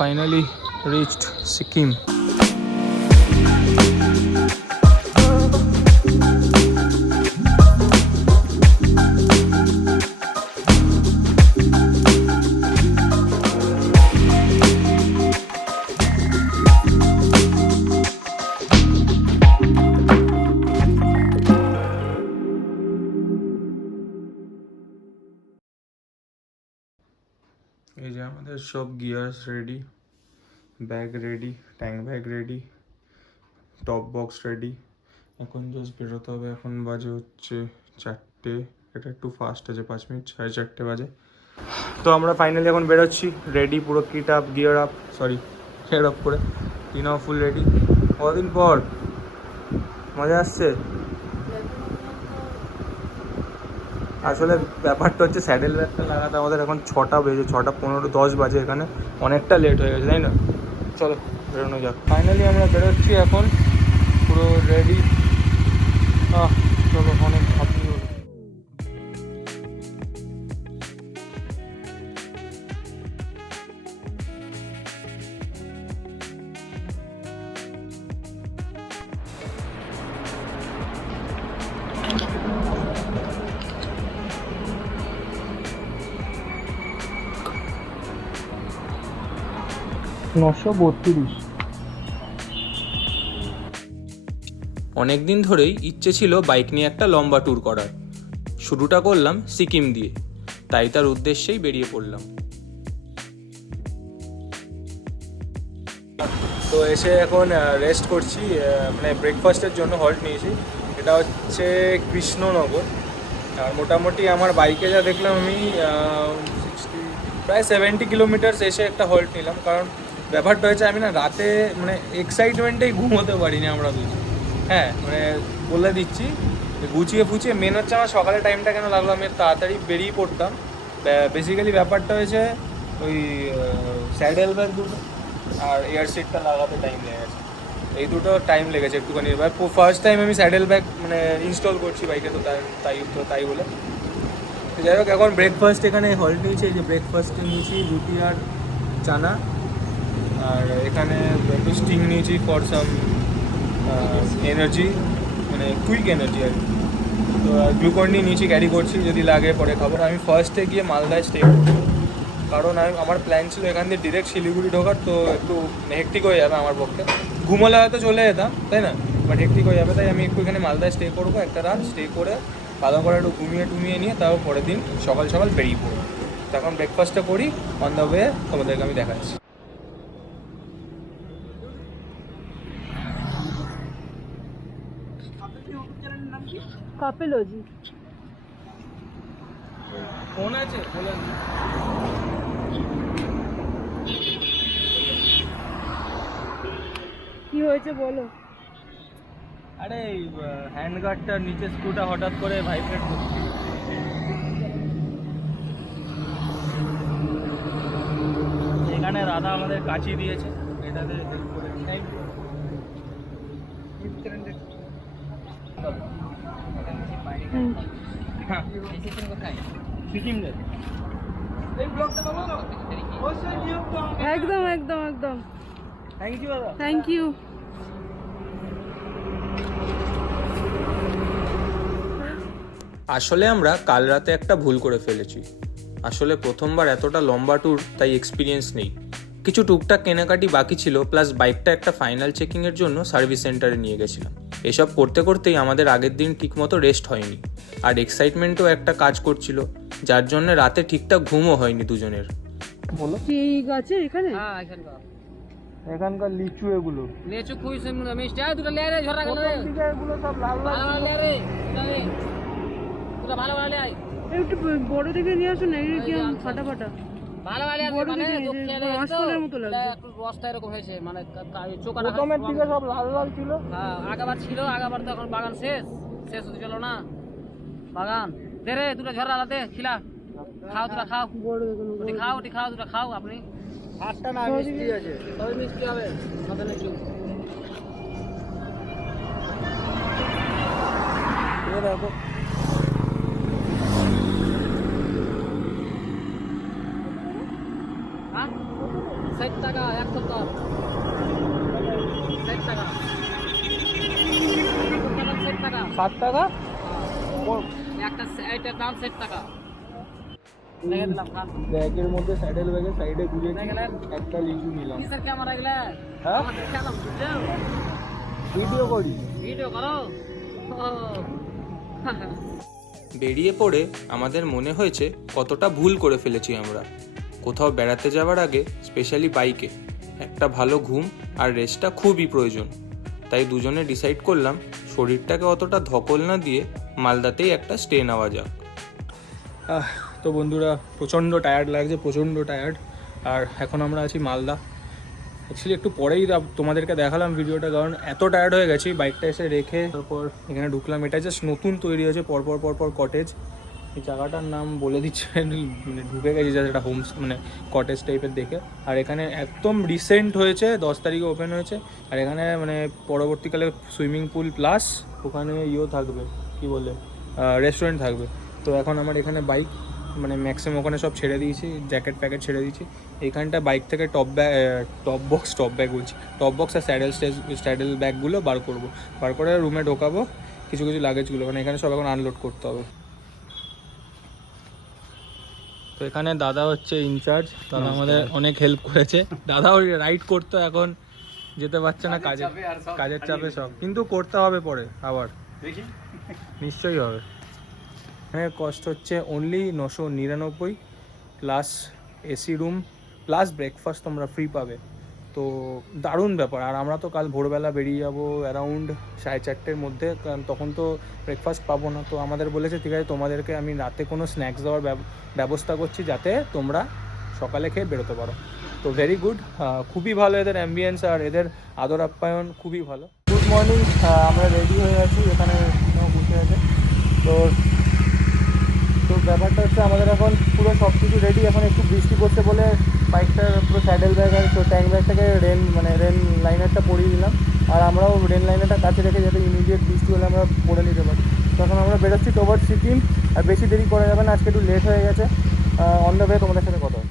Finally reached Sikkim আমাদের সব gears ready bag ready tank bag ready top box ready এখন just বেরোতে হবে, এখন বাজে হচ্ছে চারটে, এটা একটু ফাস্ট আছে, পাঁচ মিনিট, সাড়ে চারটে বাজে। তো আমরা ফাইনালি এখন বেরোচ্ছি রেডি পুরো kit up gear up sorry gear up করে কিনাও ফুল রেডি কদিন পর? মজা আসছে? আসলে ব্যাপারটা হচ্ছে স্যাডেল ব্যাগটা লাগাতে আমাদের এখন ছটা বেজে, ছটা পনেরো, দশ বাজে এখানে। অনেকটা লেট হয়ে গেছে, তাই না? চলো, বেরোনো যাক। ফাইনালি আমরা বেরোচ্ছি এখন। পুরো রেডি চলো, অনেক নশো বত্রিশ। অনেক দিন ধরেই ইচ্ছে ছিল বাইক নিয়ে একটা লম্বা ট্যুর করার। শুরুটা করলাম সিকিম দিয়ে। তাই তার উদ্দেশ্যেই বেরিয়ে পড়লাম। তো এসে এখন রেস্ট করছি মানে ব্রেকফাস্টের জন্য হল্ট নিয়েছি। এটা হচ্ছে কৃষ্ণনগর। আর মোটামুটি আমার বাইকে যা দেখলাম আমি সিক্সটি প্রায় সেভেন্টি কিলোমিটার্স এসে একটা হল্ট নিলাম। কারণ ব্যাপারটা হয়েছে, আমি না রাতে মানে এক্সাইটমেন্টেই ঘুমোতে পারিনি আমরা দুজন। হ্যাঁ মানে বলে দিচ্ছি গুছিয়ে ফুচিয়ে মেন হচ্ছে আমার সকালে টাইমটা কেন লাগল, আমি তাড়াতাড়ি বেরিয়ে পড়তাম। বেসিক্যালি ব্যাপারটা হয়েছে, ওই স্যাডেল ব্যাগ দুটো আর এয়ার সিটটা লাগাতে টাইম লেগে গেছে। এই দুটো টাইম লেগেছে একটুখানি। এবার ফার্স্ট টাইম আমি স্যাডেল ব্যাগ মানে ইনস্টল করছি বাইকে তো তাই তো তাই বলে। যাই হোক, এখন ব্রেকফাস্ট এখানে হল্ট নিয়েছি, এই যে ব্রেকফাস্টে নিয়েছি, রুটি আর চানা। আর এখানে একটু স্টিং নিয়েছি ফর সাম এনার্জি মানে কুইক এনার্জি আর। তো গ্লুকন নিয়েছি ক্যারি করছি, যদি লাগে পরে খাব। আমি ফার্স্টে গিয়ে মালদায় স্টে করব। কারণ আমি আমার প্ল্যান ছিল এখান দিয়ে ডিরেক্ট শিলিগুড়ি ঢোকার, তো একটু হেক্টিক হয়ে যাবে আমার পক্ষে। ঘুমোলে হয়তো চলে যেতাম, তাই না? বাট হেক্টিক হয়ে যাবে, তাই আমি একটু এখানে মালদায় স্টে করব, একটা রাত স্টে করে ভালো করে একটু ঘুমিয়ে টুমিয়ে নিয়ে তারপর পরের দিন সকাল সকাল বেরিয়ে পড়ব। তখন ব্রেকফাস্টটা করি অন দ্য ওয়ে তোমাদেরকে আমি দেখাচ্ছি। কাপেলজি ফোন আছে? বলে কি হয়েছে বলো? আরে হ্যান্ড গার্ডটার নিচে স্ক্রুটা হঠাৎ করে ভাইব্রেট করছে। এখানে রাধা আমাদের কাচি দিয়েছে। এটাতে হেল্প করে নিই। হ্যাঁ। সিকিম যাবে একদম একদম একদম। থ্যাংক ইউ থ্যাংক ইউ আসলে আমরা কাল রাতে একটা ভুল করে ফেলেছি। আসলে প্রথমবার এতটা লম্বা ট্যুর তাই এক্সপিরিয়েন্স নেই। কিছু টুকটাক কেনাকাটি বাকি ছিল প্লাস বাইকটা একটা ফাইনাল চেকিংয়ের জন্য সার্ভিস সেন্টারে নিয়ে গেছিলাম। এসব করতে করতেই আমাদের আগের দিন ঠিকমতো রেস্ট হয়নি। আর এক্সাইটমেন্টও একটা কাজ করছিল যার জন্য রাতে ঠিকঠাক ঘুমও হয়নি দুজনের। বলো। ঠিক আছে এখানে? হ্যাঁ এখানকার। এখানকার লিচু এগুলো। লেচু খুবই সুন্দর মিষ্টি। আয় দুটো লে রে ঝরা রে। এগুলো সব লাল ভালো ভালো লে দুটো ভালো ভালো লে আয়। একটু বড় দেখে নিয়ে আসুন না এই কি ফাটা ফাটা? ভালো ভালো আছে মানে মতো লাগছে। একটু রসটা এরকম হয়েছে মানে কা- কা- প্রথমের দিকে সব লাল লাল ছিল। হ্যাঁ আগাবার ছিল আগাবার তো এখন বাগান শেষ। শেষ হতে চলো না। বাগান। দে রে দুটো ঝরা আলাদে খিলা। খাও দুটো খাও। ওটি খাও ওটি খাও দুটো খাও আপনি। হাতটা না মিষ্টি আছে। তবে মিষ্টি হবে। ষাট টাকা একশো দশ টাকা। টাকা। টাকা? হ্যাঁ। একটা দাম টাকা। ব্যাগের মধ্যে স্যাডেল সাইডে একটা নিলাম। ক্যামেরা হ্যাঁ? ভিডিও করি। ভিডিও বেরিয়ে পড়ে আমাদের মনে হয়েছে কতটা ভুল করে ফেলেছি আমরা। কোথাও বেড়াতে যাওয়ার আগে স্পেশালি বাইকে একটা ভালো ঘুম আর রেস্টটা খুবই প্রয়োজন। তাই দুজনে ডিসাইড করলাম, শরীরটাকে অতটা ধকল না দিয়ে মালদাতেই একটা স্টে নেওয়া যাক। তো বন্ধুরা, প্রচণ্ড টায়ার্ড লাগছে, প্রচণ্ড টায়ার্ড আর এখন আমরা আছি মালদা। অ্যাকচুয়ালি একটু পরেই তোমাদেরকে দেখালাম ভিডিওটা কারণ এত টায়ার্ড হয়ে গেছি। বাইকটা এসে রেখে তারপর এখানে ঢুকলাম। এটা জাস্ট নতুন তৈরি হয়েছে, পরপর পরপর কটেজ এই জায়গাটার নাম বলে দিচ্ছে মানে ঢুকে গেছি জাস্ট একটা হোমস মানে কটেজ টাইপের দেখে। আর এখানে একদম রিসেন্ট হয়েছে, দশ তারিখে ওপেন হয়েছে। আর এখানে মানে পরবর্তীকালে সুইমিং পুল প্লাস ওখানে ইয়েও থাকবে, কি বলে রেস্টুরেন্ট থাকবে। তো এখন আমার এখানে বাইক মানে ম্যাক্সিমাম ওখানে সব ছেড়ে দিয়েছি জ্যাকেট প্যাকেট ছেড়ে দিয়েছি। এখানটা বাইক থেকে top bag top box top bag বলছি। টপ বক্স আর স্যাডেল স্যাডেল ব্যাগগুলো বার করব। বার করে রুমে ঢোকাবো, কিছু কিছু লাগেজগুলো মানে এখানে সব এখন আনলোড করতে হবে। তো এখানে দাদা হচ্ছে ইনচার্জ দাদা আমাদের অনেক হেল্প করেছে। দাদা ওই রাইড করতো এখন যেতে পারছে না কাজে কাজের চাপে সব। কিন্তু করতে হবে পরে আবার। নিশ্চয়ই হবে। হ্যাঁ কস্ট হচ্ছে অনলি নশো নিরানব্বই plus AC room plus breakfast তোমরা ফ্রি পাবে। তো দারুণ ব্যাপার। আর আমরা তো কাল ভোরবেলা বেরিয়ে যাব অ্যারাউন্ড সাড়ে চারটের মধ্যে, কারণ তখন তো ব্রেকফাস্ট পাবো না। তো আমাদের বলেছে, ঠিক আছে, তোমাদেরকে আমি রাতে কোনো স্ন্যাক্স দেওয়ার ব্যব- ব্যবস্থা করছি যাতে তোমরা সকালে খেয়ে বেরোতে পারো। তো ভেরি গুড খুবই ভালো এদের অ্যাম্বিয়েন্স আর এদের আদর আপ্যায়ন খুবই ভালো। গুড মর্নিং আমরা রেডি হয়ে আছি, এখানে বসে আছে। তো ব্যাপারটা হচ্ছে আমাদের এখন পুরো সব কিছু রেডি এখন একটু বৃষ্টি পড়ছে বলে বাইকটার পুরো স্যাডেল ব্যাগ আর ট্যাঙ্ক ব্যাগটাকে রেন মানে রেন লাইনারটা পরিয়ে দিলাম। আর আমরাও রেন লাইনারটা কাছে রেখে যাতে ইমিডিয়েট বৃষ্টি হলে আমরা পরে নিতে পারি। তখন আমরা বেরোচ্ছি টোভার্ড সিকিম, আর বেশি দেরি করা যাবে না, আজকে একটু লেট হয়ে গেছে। অন্য ওয়ে তোমাদের সাথে কথা হবে।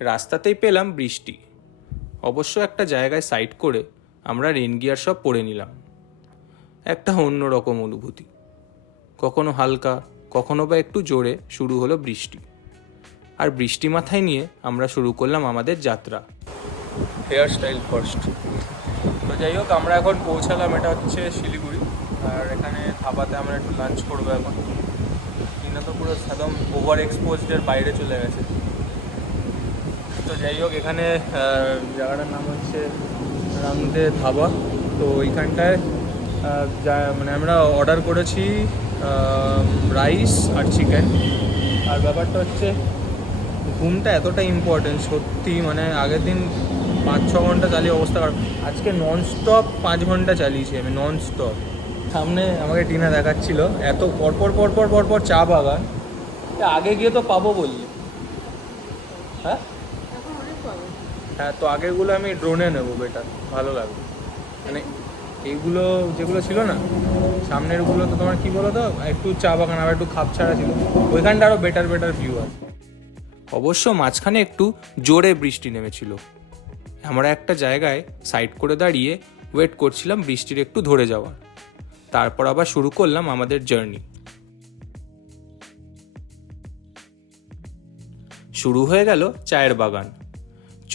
রাস্তাতেই পেলাম বৃষ্টি। অবশ্য একটা জায়গায় সাইড করে আমরা রেন গিয়ার সব পরে নিলাম। একটা অন্যরকম অনুভূতি। কখনো হালকা, কখনো বা একটু জোরে শুরু হলো বৃষ্টি। আর বৃষ্টি মাথায় নিয়ে আমরা শুরু করলাম আমাদের যাত্রা। হেয়ার স্টাইল ফার্স্ট তো যাই হোক, আমরা এখন পৌঁছালাম, এটা হচ্ছে শিলিগুড়ি। আর এখানে ধাবাতে আমরা একটু লাঞ্চ করব এখন। কিনা তো পুরো একদম ওভার এক্সপোজডের বাইরে চলে গেছে। তো যাই হোক, এখানে জায়গাটার নাম হচ্ছে রামদে ধাবা। তো এইখানটায় মানে আমরা অর্ডার করেছি রাইস আর চিকেন আর ব্যাপারটা হচ্ছে, ঘুমটা এতটা ইম্পর্টেন্ট সত্যি মানে আগের দিন পাঁচ ছ ঘণ্টা চালিয়ে অবস্থা খারাপ। আজকে নন স্টপ পাঁচ ঘণ্টা চালিয়েছি আমি নন স্টপ সামনে আমাকে টিনা দেখাচ্ছিল, এত পরপর পরপর পরপর চা বাগান। আগে গিয়ে তো পাবো বললি। হ্যাঁ? হ্যাঁ তো আগেরগুলো আমি ড্রোনে নেব বেটার ভালো লাগবে। মানে এইগুলো যেগুলো ছিল না, সামনেরগুলো তো তোমার কি বলো তো একটু চা বাগান, আবার একটু খাপ ছাড়া ছিল। ওইখানটা আরও বেটার বেটার ভিউ আছে। অবশ্য মাঝখানে একটু জোরে বৃষ্টি নেমেছিল। আমরা একটা জায়গায় সাইড করে দাঁড়িয়ে ওয়েট করছিলাম বৃষ্টির একটু ধরে যাওয়ার। তারপর আবার শুরু করলাম আমাদের জার্নি শুরু হয়ে গেল চায়ের বাগান।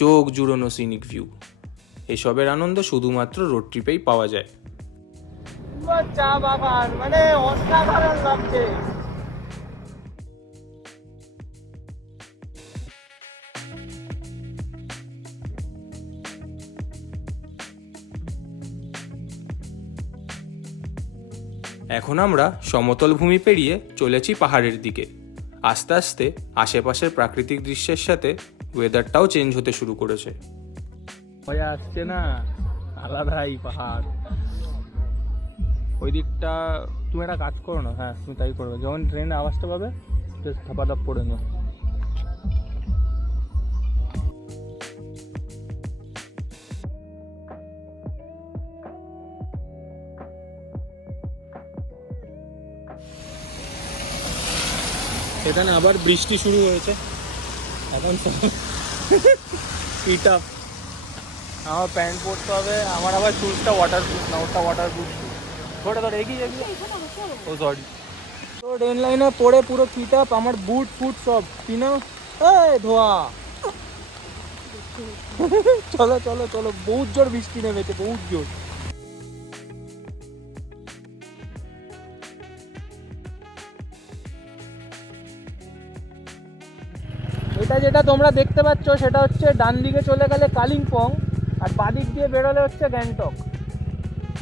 চোখ জুড়োনো সিনিক ভিউ এসবের আনন্দ শুধুমাত্র রোড ট্রিপেই পাওয়া যায়। চা বাগান মানে অসাধারণ লাগছে। এখন আমরা সমতল ভূমি পেরিয়ে চলেছি পাহাড়ের দিকে। আস্তে আস্তে আশেপাশের প্রাকৃতিক দৃশ্যের সাথে ওয়েদারটাও চেঞ্জ হতে শুরু করেছে। মজা আসছে না, আলাদাই পাহাড়। ওই দিকটা তুমি একটা কাজ করো না হ্যাঁ তুমি তাই করবে। যখন ট্রেনে আওয়াজটা পাবে ধাপাধাপ পড়ে নিও। এখানে আবার বৃষ্টি শুরু হয়েছে। এখন হিট আমার প্যান্ট পরতে হবে আমার আবার শুজটা ওয়াটার প্রুফ না ওটা ওয়াটার প্রুফ ধরে ধরে এগিয়ে এগিয়ে। ও সরি তো রেন লাইনে পড়ে পুরো ফিট আপ আমার বুট ফুট সব কিনা এই ধোয়া। চলো চলো চলো বহুত জোর বৃষ্টি নেমেছে বহুত জোর। এটা যেটা তোমরা দেখতে পাচ্ছ সেটা হচ্ছে ডান দিকে চলে গেলে কালিম্পং আর বাদিক দিয়ে বেরোলে হচ্ছে গ্যাংটক।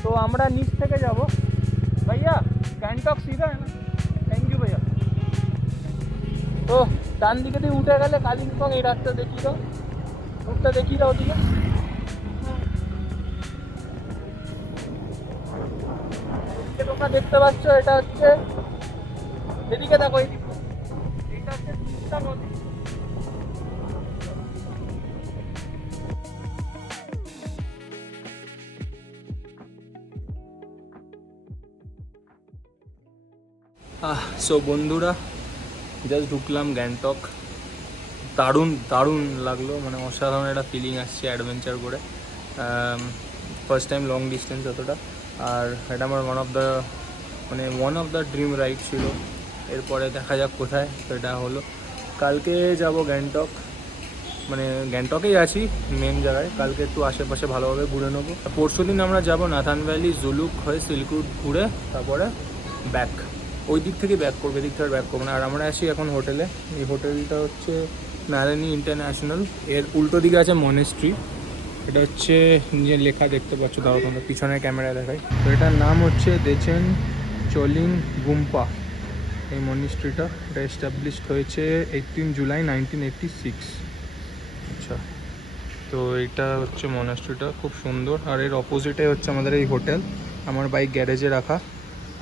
তো আমরা নিচ থেকে যাব। ভাইয়া, গ্যাংটক সিধা থ্যাংক ইউ ভাইয়া। তো ডান দিকে দিয়ে উঠে গেলে কালিম্পং, এই রাস্তা দেখি দাও। রুটটা দেখি দাও ওদিকে। তোমরা দেখতে পাচ্ছ, এটা হচ্ছে এদিকে দেখো, এদিকে। এটা হচ্ছে নদী। সো বন্ধুরা জাস্ট ঢুকলাম গ্যাংটক। দারুণ দারুণ লাগল মানে অসাধারণ একটা ফিলিং আসছে অ্যাডভেঞ্চার করে। ফার্স্ট টাইম লং ডিস্টেন্স অতটা। আর এটা আমার ওয়ান অফ দ্য মানে one of the dream ride ছিল। এরপরে দেখা যাক কোথায় এটা হলো। কালকে যাব গ্যাংটক। মানে গ্যাংটকেই আছি মেন জায়গায়। কালকে একটু আশেপাশে ভালোভাবে ঘুরে নেব। পরশু দিন আমরা যাব নাথান ভ্যালি জুলুক হয়ে সিল্ক রুট ঘুরে, তারপরে ব্যাক ওই দিক থেকে ব্যাক করব, এদিক থেকে ব্যাক করব না। আর আমরা আছি এখন হোটেলে এই হোটেলটা হচ্ছে নারায়ণী ইন্টারন্যাশনাল এর উল্টো দিকে আছে মনেস্ট্রি এটা হচ্ছে যে লেখা দেখতে পাচ্ছ, দাও তোমরা, পিছনে ক্যামেরা দেখাই। তো এটার নাম হচ্ছে দেচেন চলিং গুম্পা। এই মনিস্ট্রিটা এটা এস্টাবলিশড হয়েছে eighteen July nineteen eighty six আচ্ছা তো এটা হচ্ছে মনাস্ট্রিটা খুব সুন্দর। আর এর অপোজিটে হচ্ছে আমাদের এই হোটেল আমার বাইক গ্যারেজে রাখা।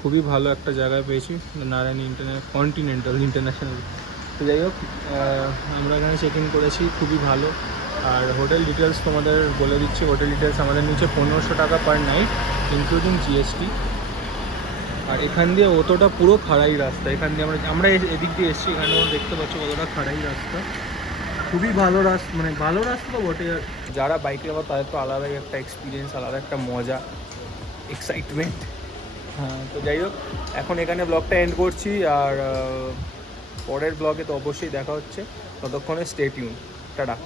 খুবই ভালো একটা জায়গায় পেয়েছি নারায়ণী ইন্টারন্যাশনাল কন্টিনেন্টাল ইন্টারন্যাশনাল তো যাই হোক আমরা এখানে চেক ইন করেছি, খুবই ভালো। আর হোটেল ডিটেলস তোমাদের বলে দিচ্ছি হোটেল ডিটেলস আমাদের নিচে পনেরোশো টাকা পার নাইট ইনক্লুডিং জিএসটি আর এখান দিয়ে অতটা পুরো খাড়াই রাস্তা, এখান দিয়ে আমরা আমরা এদিক দিয়ে এসেছি, এখানে তোমরা দেখতে পাচ্ছ কতটা খাড়াই রাস্তা। খুবই ভালো রাস্তা মানে ভালো রাস্তা বটে যারা বাইকে যাব তাদের তো আলাদাই একটা এক্সপিরিয়েন্স আলাদা একটা মজা এক্সাইটমেন্ট হ্যাঁ তো যাই হোক, এখন এখানে ব্লগটা এন্ড করছি আর পরের ব্লগে তো অবশ্যই দেখা হচ্ছে। ততক্ষণে স্টেটিউন টাটা।